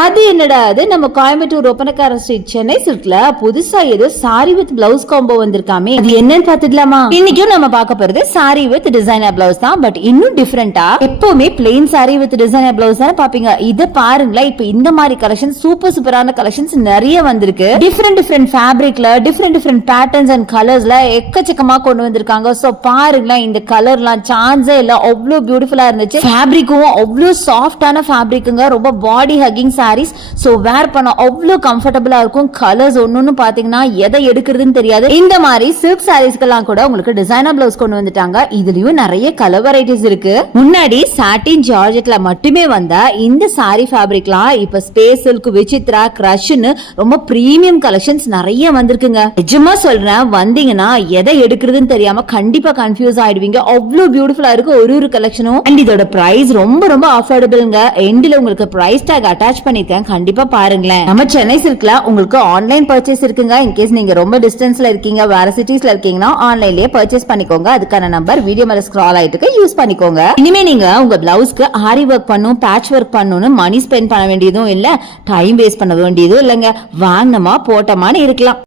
அது என்னடா அது நம்ம கோயம்புத்தூர் ஒப்பனக்கார ஸ்ட்ரீட் சென்னை சில்க்ல புதுசா ஏதோ சாரி வித் பிளவுஸ் காம்போ வந்திருக்காமே, அது என்னன்னு பாத்துடலாமா? இன்னைக்கும் நம்ம பார்க்க போறது சாரி வித் டிசைனர் பிளவுஸ் தான். பட் இன்னும் டிஃபரெண்டா, எப்பவுமே plain sorry with designer blouse தானே பாப்பீங்க. இத பாருங்களேன், இப்ப இந்த மாதிரி கலெக்ஷன் சூப்பரான கலெக்ஷன்ஸ் நிறைய வந்திருக்கு. டிஃபரெண்ட் ஃபேப்ரிக்ல டிஃபரெண்ட் பேட்டர்ன்ஸ் அண்ட் கலர்ஸ்ல எக்கச்சக்கமா கொண்டு வந்திருக்காங்க. சோ பாருங்களேன், இந்த கலர்லாம் சான்ஸே இல்ல, அவ்வளவு பியூட்டிஃபுல்லா இருந்துச்சு. ஃபேப்ரிக்கும் அவ்வளவு சாஃப்டான ஃபேப்ரிக்குங்க, ரொம்ப பாடி ஹக்கிங் சாரீஸ். சோ வேர் பண்ண அவ்வளவு கம்ஃபர்டபுளா இருக்கும். கலர்ஸ் ஒன்னு பாத்தீங்கன்னா எதை எடுக்கிறதுன்னு தெரியாது. இந்த மாதிரி சில்க் சாரீஸ்க்கெல்லாம் கூட உங்களுக்கு டிசைனர் பிளவுஸ் கொண்டு வந்துட்டாங்க. இதுலயும் நிறைய கலர் வெரைட்டிஸ் இருக்கு. முன்னாடி சாட்டின் ஜார்ஜெட்ல மட்டுமே வந்த இந்த சாரி ஃபேப்ரிக்லாம் இப்ப ஸ்பேஸ் சில்க், விசித்ரா, கிரஷ்னு ரொம்ப பிரீமியம் கலெக்ஷன்ஸ் நிறைய வந்திருக்குங்க. நிஜமா சொல்றேன், வந்தீங்கன்னா எதை எடுக்கிறதுன்னு தெரியாம கண்டிப்பா கன்ஃபியூஸ் ஆயிடுவீங்க. அவ்வளவு பியூட்டிஃபுல்லா இருக்கு ஒரு கலெக்ஷனும். அண்ட் இதோட பிரைஸ் ரொம்ப அஃபோர்டபிள்ங்க. எண்ட்ல உங்களுக்கு பிரைஸ் டாக் அட்டாச் பண்ணிருக்கேன், கண்டிப்பா பாருங்களேன். நம்ம சென்னை சில்க்ல உங்களுக்கு ஆன்லைன் பர்ச்சேஸ் இருக்குங்க. இன்கேஸ் நீங்க ரொம்ப டிஸ்டன்ஸ்ல இருக்கீங்க, வேற சிட்டிஸ்ல இருக்கீங்கன்னா ஆன்லைன்லயே பர்ச்சேஸ் பண்ணிக்கோங்க. அதுக்கான நம்பர் வீடியோ மேல ஸ்க்ரால் ஆயிட்டு யூஸ் பண்ணிக்கோங்க. இனிமே நீங்க உங்க பிளவுஸ்க்கு ஆரி ஒர்க் பண்ணும், பேட்ச் ஒர்க் பண்ணணும்னு மணி ஸ்பெண்ட் பண்ண வேண்டியதும் இல்ல, டைம் வேஸ்ட் பண்ண வேண்டியதும் இல்லங்க. வாங்கணுமா போட்டோமான்னு இருக்கலாம்.